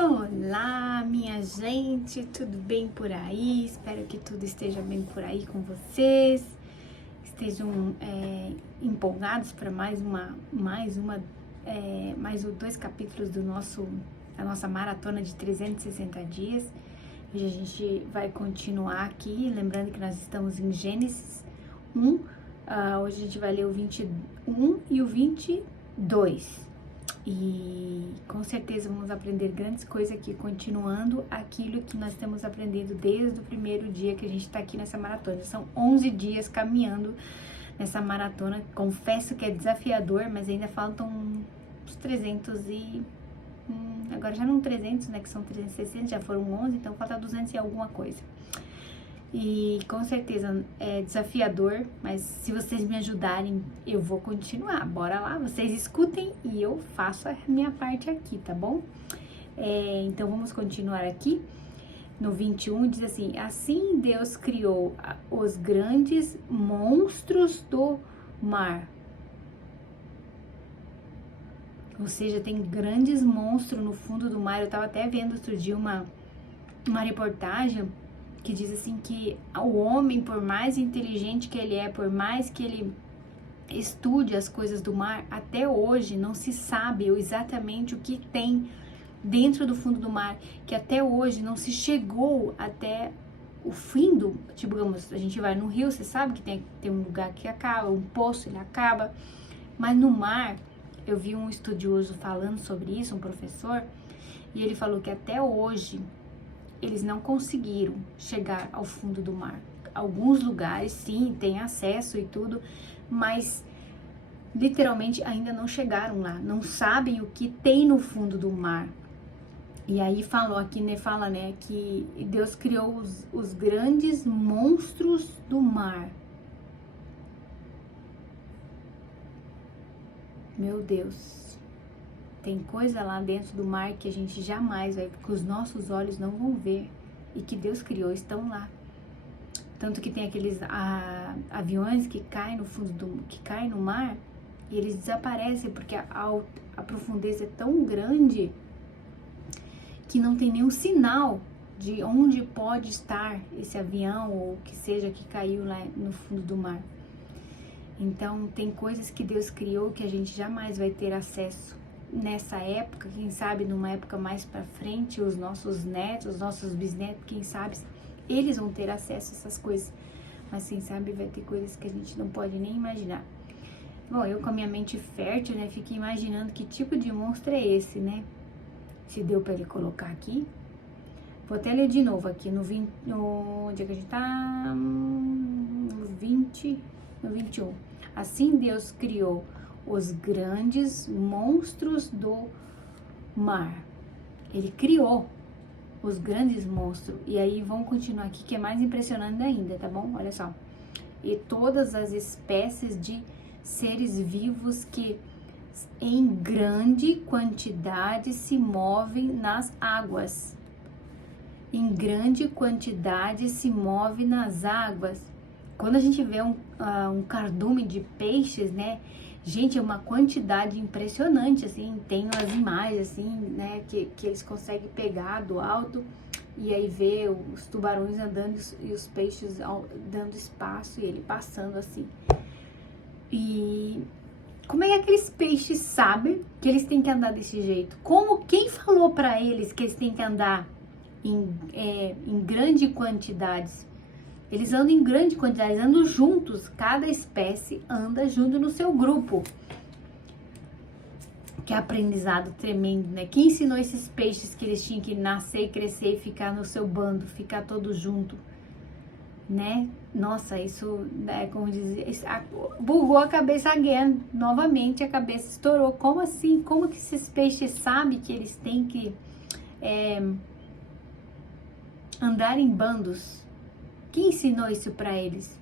Olá, minha gente, tudo bem por aí? Espero que tudo esteja bem por aí com vocês. Estejam empolgados para mais dois capítulos da nossa maratona de 360 dias. Hoje a gente vai continuar aqui, lembrando que nós estamos em Gênesis 1. Hoje a gente vai ler o 21 e o 22. E com certeza vamos aprender grandes coisas aqui, continuando aquilo que nós estamos aprendendo desde o primeiro dia que a gente está aqui nessa maratona. São 11 dias caminhando nessa maratona. Confesso que é desafiador, mas ainda faltam uns 300 e... agora já não 300, né, que são 360, já foram 11, então falta 200 e alguma coisa. E com certeza é desafiador, mas se vocês me ajudarem, eu vou continuar. Bora lá, vocês escutem e eu faço a minha parte aqui, tá bom? Então vamos continuar aqui. No 21 diz assim: assim Deus criou os grandes monstros do mar. Ou seja, tem grandes monstros no fundo do mar. Eu tava até vendo outro dia uma reportagem que diz assim que o homem, por mais inteligente que ele é, por mais que ele estude as coisas do mar, até hoje não se sabe exatamente o que tem dentro do fundo do mar, que até hoje não se chegou até o fim do, digamos, a gente vai no rio, você sabe que tem um lugar que acaba, um poço, ele acaba, mas no mar, eu vi um estudioso falando sobre isso, um professor, e ele falou que até hoje eles não conseguiram chegar ao fundo do mar. Alguns lugares, sim, tem acesso e tudo, mas literalmente ainda não chegaram lá, não sabem o que tem no fundo do mar. E aí falou aqui, né, fala, né, que Deus criou os grandes monstros do mar. Meu Deus. Tem coisa lá dentro do mar que a gente jamais vai, que os nossos olhos não vão ver e que Deus criou, estão lá. Tanto que tem aqueles aviões que caem no fundo que caem no mar e eles desaparecem porque a profundeza é tão grande que não tem nenhum sinal de onde pode estar esse avião ou o que seja que caiu lá no fundo do mar. Então tem coisas que Deus criou que a gente jamais vai ter acesso. Nessa época, quem sabe numa época mais para frente, os nossos netos, os nossos bisnetos, quem sabe, eles vão ter acesso a essas coisas, mas quem sabe vai ter coisas que a gente não pode nem imaginar. Bom, eu com a minha mente fértil, né, fiquei imaginando que tipo de monstro é esse, né, se deu para ele colocar aqui. Vou até ler de novo aqui no onde é que a gente tá? No 21. Assim Deus criou os grandes monstros do mar. Ele criou os grandes monstros. E aí vamos continuar aqui que é mais impressionante ainda, tá bom? Olha só. E todas as espécies de seres vivos que em grande quantidade se movem nas águas. Em grande quantidade se move nas águas. Quando a gente vê um cardume de peixes, né? Gente, é uma quantidade impressionante, assim, tem as imagens, assim, né, que eles conseguem pegar do alto e aí ver os tubarões andando e os peixes dando espaço e ele passando, assim. E como é que aqueles peixes sabem que eles têm que andar desse jeito? Quem falou para eles que eles têm que andar em grande quantidades? Eles andam em grande quantidade, eles andam juntos, cada espécie anda junto no seu grupo. Que aprendizado tremendo, né? Quem ensinou esses peixes que eles tinham que nascer e crescer e ficar no seu bando, ficar todos juntos, né? Nossa, isso, como dizer, bugou a cabeça again, novamente a cabeça estourou. Como assim? Como que esses peixes sabem que eles têm que andar em bandos? Quem ensinou isso para eles?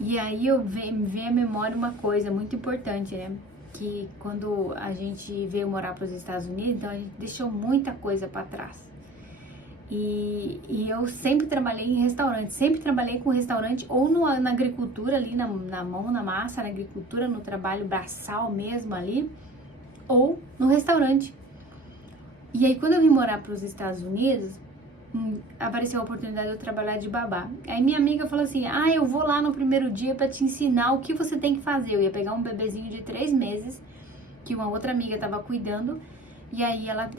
E aí me vem à memória uma coisa muito importante, né? Que quando a gente veio morar para os Estados Unidos, então a gente deixou muita coisa para trás. E eu sempre trabalhei em restaurante, sempre trabalhei com restaurante ou na agricultura ali, na mão, na massa, na agricultura, no trabalho braçal mesmo ali, ou no restaurante. E aí, quando eu vim morar para os Estados Unidos, apareceu a oportunidade de eu trabalhar de babá. Aí minha amiga falou assim, eu vou lá no primeiro dia para te ensinar o que você tem que fazer. Eu ia pegar um bebezinho de 3 meses, que uma outra amiga estava cuidando, e aí ela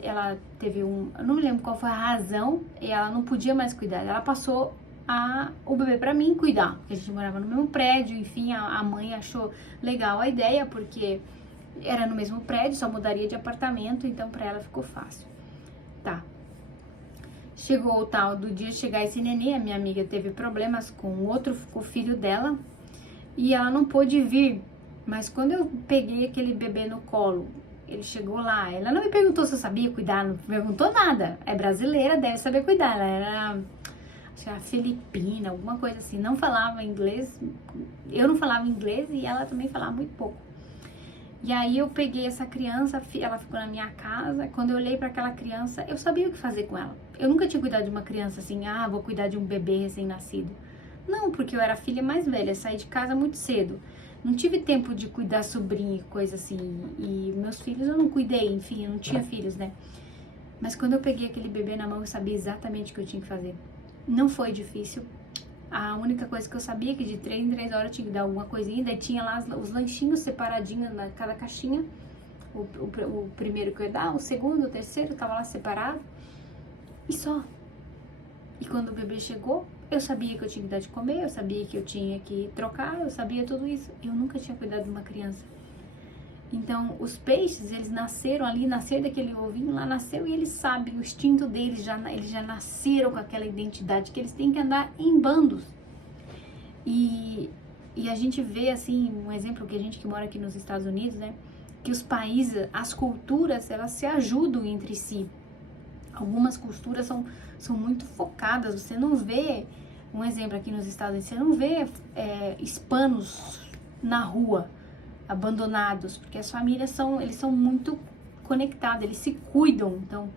teve eu não me lembro qual foi a razão, e ela não podia mais cuidar. Ela passou o bebê para mim cuidar, porque a gente morava no mesmo prédio, enfim, a mãe achou legal a ideia, porque era no mesmo prédio, só mudaria de apartamento, então para ela ficou fácil. Tá. Chegou o tal do dia de chegar esse nenê, a minha amiga teve problemas com o filho dela, e ela não pôde vir. Mas quando eu peguei aquele bebê no colo, ele chegou lá, ela não me perguntou se eu sabia cuidar, não perguntou nada. É brasileira, deve saber cuidar. Ela era, acho que era filipina, alguma coisa assim. Não falava inglês, eu não falava inglês e ela também falava muito pouco. E aí eu peguei essa criança, ela ficou na minha casa. Quando eu olhei para aquela criança, eu sabia o que fazer com ela. Eu nunca tinha cuidado de uma criança assim, vou cuidar de um bebê recém-nascido. Não, porque eu era a filha mais velha, saí de casa muito cedo. Não tive tempo de cuidar sobrinho e coisa assim. E meus filhos eu não cuidei, enfim, eu não tinha filhos, né? Mas quando eu peguei aquele bebê na mão, eu sabia exatamente o que eu tinha que fazer. Não foi difícil. A única coisa que eu sabia é que de 3 em 3 horas eu tinha que dar alguma coisinha. Daí tinha lá os lanchinhos separadinhos na cada caixinha. O primeiro que eu ia dar, o segundo, o terceiro, tava lá separado. E só. E quando o bebê chegou, eu sabia que eu tinha que dar de comer, eu sabia que eu tinha que trocar, eu sabia tudo isso. Eu nunca tinha cuidado de uma criança. Então, os peixes, eles nasceram ali, nasceram daquele ovinho, lá nasceu e eles sabem, o instinto deles, eles já nasceram com aquela identidade, que eles têm que andar em bandos. E a gente vê, assim, um exemplo que a gente que mora aqui nos Estados Unidos, né, que os países, as culturas, elas se ajudam entre si. Algumas culturas são muito focadas, você não vê, um exemplo aqui nos Estados Unidos, você não vê hispanos na rua, abandonados, porque as famílias eles são muito conectados, eles se cuidam, então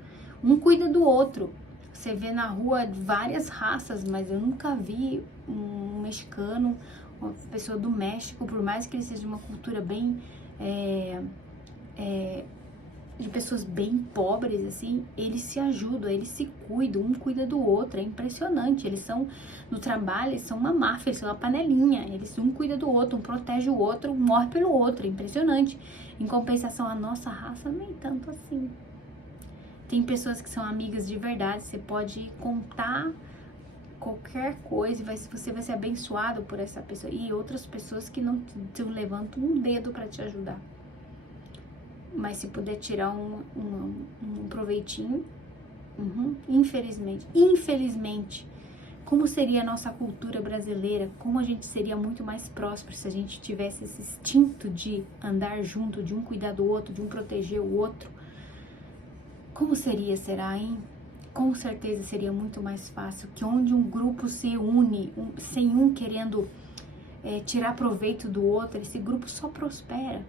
um cuida do outro. Você vê na rua várias raças, mas eu nunca vi um mexicano, uma pessoa do México, por mais que ele seja de uma cultura bem de pessoas bem pobres, assim, eles se ajudam, eles se cuidam, um cuida do outro, é impressionante. Eles são, no trabalho, eles são uma máfia, eles são uma panelinha, eles um cuida do outro, um protege o outro, um morre pelo outro, é impressionante. Em compensação, a nossa raça nem tanto assim. Tem pessoas que são amigas de verdade, você pode contar qualquer coisa e você vai ser abençoado por essa pessoa. E outras pessoas que não te levantam um dedo para te ajudar. Mas se puder tirar um proveitinho, infelizmente, como seria a nossa cultura brasileira, como a gente seria muito mais próspero se a gente tivesse esse instinto de andar junto, de um cuidar do outro, de um proteger o outro. Como seria, será, hein? Com certeza seria muito mais fácil, que onde um grupo se une, sem um querendo tirar proveito do outro, esse grupo só prospera.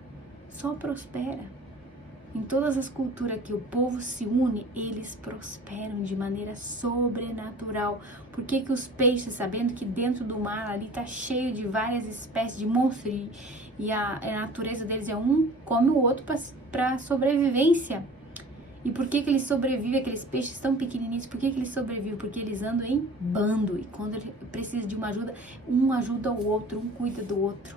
Em todas as culturas que o povo se une, eles prosperam de maneira sobrenatural. Por que que os peixes, sabendo que dentro do mar ali tá cheio de várias espécies de monstros e a natureza deles é um come o outro para sobrevivência? E por que que eles sobrevivem, aqueles peixes tão pequenininhos, por que que eles sobrevivem? Porque eles andam em bando e quando ele precisa de uma ajuda, um ajuda o outro, um cuida do outro.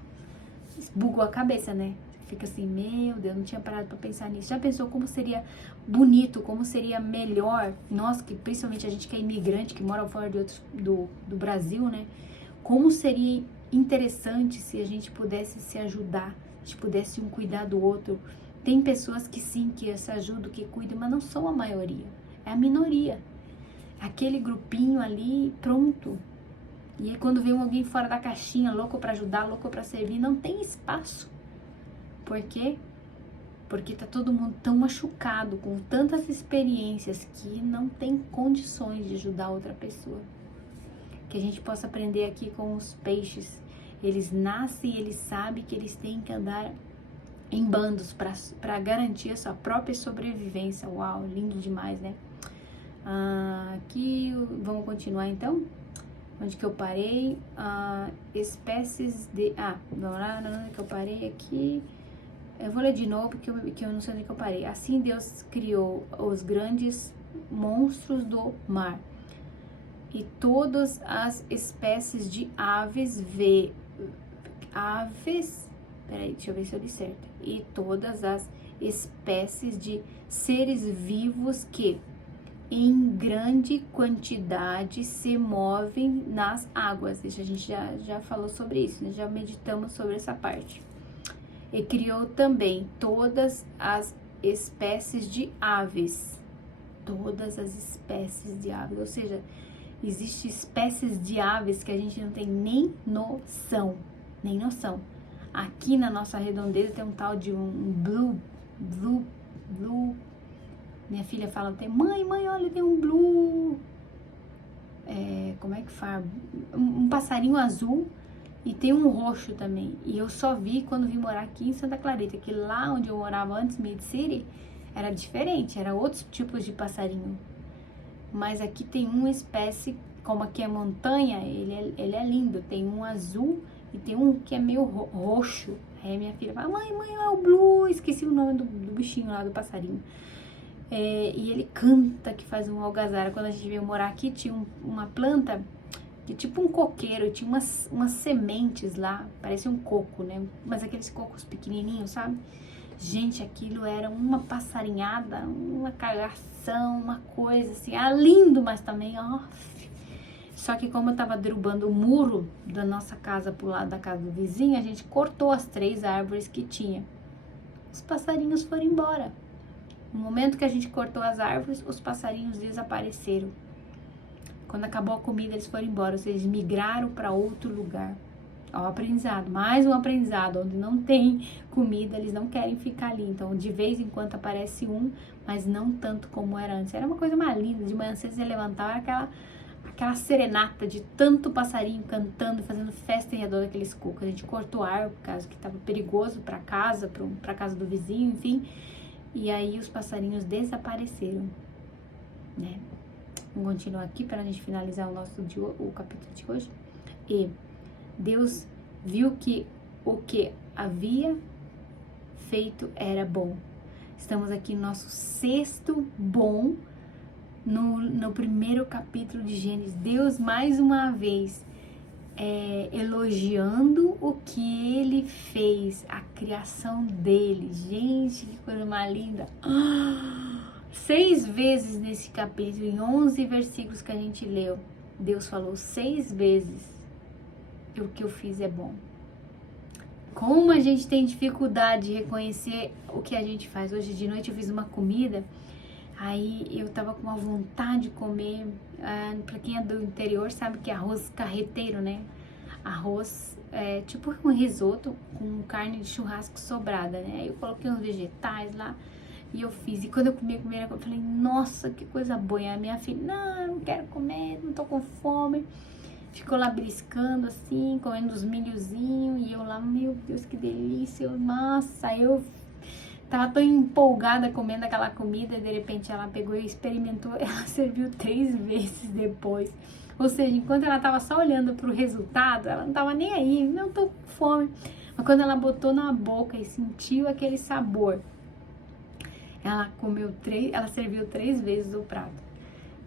Bugou a cabeça, né? Fica assim, meu Deus, não tinha parado pra pensar nisso. Já pensou como seria bonito, como seria melhor? Nós, que principalmente a gente que é imigrante, que mora fora do Brasil, né? Como seria interessante se a gente pudesse se ajudar, se a gente pudesse um cuidar do outro. Tem pessoas que sim, que se ajudam, que cuidam, mas não são a maioria. É a minoria. Aquele grupinho ali, pronto. E aí quando vem alguém fora da caixinha, louco pra ajudar, louco pra servir, não tem espaço. Por quê? Porque tá todo mundo tão machucado, com tantas experiências, que não tem condições de ajudar outra pessoa. Que a gente possa aprender aqui com os peixes. Eles nascem e eles sabem que eles têm que andar em bandos para garantir a sua própria sobrevivência. Uau, lindo demais, né? Aqui, vamos continuar então? Onde que eu parei? Espécies de... vamos lá, onde que eu parei aqui? Eu vou ler de novo porque eu não sei onde que eu parei. Assim Deus criou os grandes monstros do mar e todas as espécies de aves, peraí, deixa eu ver se eu li certo. E todas as espécies de seres vivos que em grande quantidade se movem nas águas. Isso a gente já falou sobre isso, né? Já meditamos sobre essa parte. E criou também todas as espécies de aves. Todas as espécies de aves. Ou seja, existem espécies de aves que a gente não tem nem noção. Nem noção. Aqui na nossa redondeza tem um tal de um blue. Minha filha fala até, mãe, olha, tem um blue. Como é que fala? Um passarinho azul. E tem um roxo também. E eu só vi quando vim morar aqui em Santa Clarita, que lá onde eu morava antes, Mid City, era diferente, era outros tipos de passarinho. Mas aqui tem uma espécie, como aqui é montanha, ele é lindo. Tem um azul e tem um que é meio roxo. Aí minha filha fala, mãe, é o blue. Esqueci o nome do bichinho lá, do passarinho. E ele canta, que faz um algazara. Quando a gente veio morar aqui, tinha uma planta que tipo um coqueiro, tinha umas sementes lá, parecia um coco, né? Mas aqueles cocos pequenininhos, sabe? Gente, aquilo era uma passarinhada, uma cagação, uma coisa assim, lindo, mas também, ó. Só que como eu tava derrubando o muro da nossa casa pro lado da casa do vizinho, a gente cortou as 3 árvores que tinha. Os passarinhos foram embora. No momento que a gente cortou as árvores, os passarinhos desapareceram. Quando acabou a comida, eles foram embora, ou seja, eles migraram para outro lugar. Ó, aprendizado, mais um aprendizado, onde não tem comida, eles não querem ficar ali. Então, de vez em quando aparece um, mas não tanto como era antes. Era uma coisa mais linda, de manhã cedo você levantava, era aquela serenata de tanto passarinho cantando, fazendo festa em redor daqueles cocos. A gente cortou a árvore, por causa que estava perigoso para casa, para casa do vizinho, enfim. E aí os passarinhos desapareceram, né? Vamos continuar aqui para a gente finalizar o capítulo de hoje. E Deus viu que o que havia feito era bom. Estamos aqui no nosso 6º bom, no primeiro capítulo de Gênesis. Deus, mais uma vez, elogiando o que Ele fez, a criação dele. Gente, que coisa mais linda! 6 vezes nesse capítulo, em 11 versículos que a gente leu, Deus falou 6 vezes, o que eu fiz é bom. Como a gente tem dificuldade de reconhecer o que a gente faz. Hoje de noite eu fiz uma comida, aí eu tava com uma vontade de comer, pra quem é do interior sabe que é arroz carreteiro, né? Arroz, tipo um risoto com carne de churrasco sobrada, né? Aí eu coloquei uns vegetais lá, e eu fiz, e quando eu comi a primeira coisa, eu falei, nossa, que coisa boa. E a minha filha, não, não quero comer, não tô com fome. Ficou lá beliscando assim, comendo os milhozinhos, e eu lá, meu Deus, que delícia. Nossa, eu tava tão empolgada comendo aquela comida, e de repente ela pegou e experimentou, ela serviu 3 vezes depois. Ou seja, enquanto ela tava só olhando pro resultado, ela não tava nem aí, não tô com fome. Mas quando ela botou na boca e sentiu aquele sabor, ela serviu 3 vezes o prato.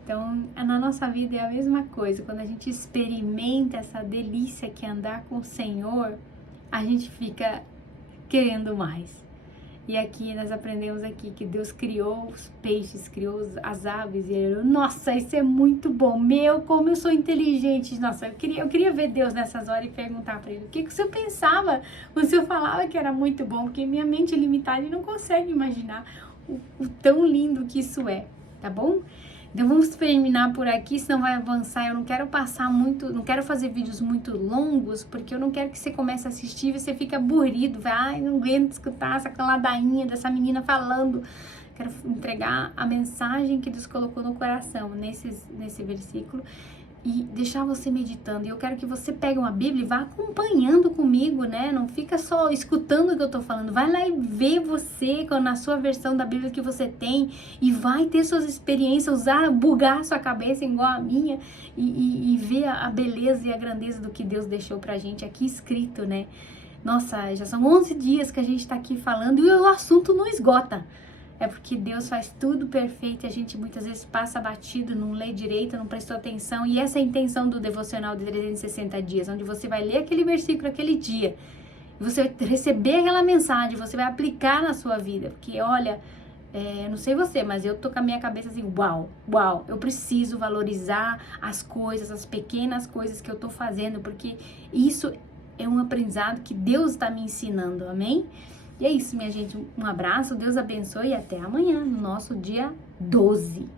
Então, na nossa vida é a mesma coisa. Quando a gente experimenta essa delícia que é andar com o Senhor, a gente fica querendo mais. E aqui nós aprendemos aqui que Deus criou os peixes, criou as aves, e ele, nossa, isso é muito bom. Meu, como eu sou inteligente. Nossa, eu queria ver Deus nessas horas e perguntar para ele, o que o senhor pensava? O senhor falava que era muito bom, porque minha mente limitada não consegue imaginar o tão lindo que isso é, tá bom? Então vamos terminar por aqui, senão vai avançar. Eu não quero não quero fazer vídeos muito longos, porque eu não quero que você comece a assistir e você fique aburrido, vai, não aguento escutar essa ladainha dessa menina falando. Quero entregar a mensagem que Deus colocou no coração nesse versículo e deixar você meditando. E eu quero que você pegue uma Bíblia e vá acompanhando comigo, né? Não fica só escutando o que eu tô falando. Vai lá e vê você na sua versão da Bíblia que você tem e vai ter suas experiências, bugar sua cabeça igual a minha e ver a beleza e a grandeza do que Deus deixou pra gente aqui escrito, né? Nossa, já são 11 dias que a gente tá aqui falando e o assunto não esgota. É porque Deus faz tudo perfeito e a gente muitas vezes passa batido, não lê direito, não prestou atenção. E essa é a intenção do devocional de 360 dias, onde você vai ler aquele versículo aquele dia. E você vai receber aquela mensagem, você vai aplicar na sua vida. Porque olha, não sei você, mas eu tô com a minha cabeça assim, uau, eu preciso valorizar as coisas, as pequenas coisas que eu tô fazendo, porque isso é um aprendizado que Deus está me ensinando, amém? E é isso, minha gente, um abraço, Deus abençoe e até amanhã, no nosso dia 12.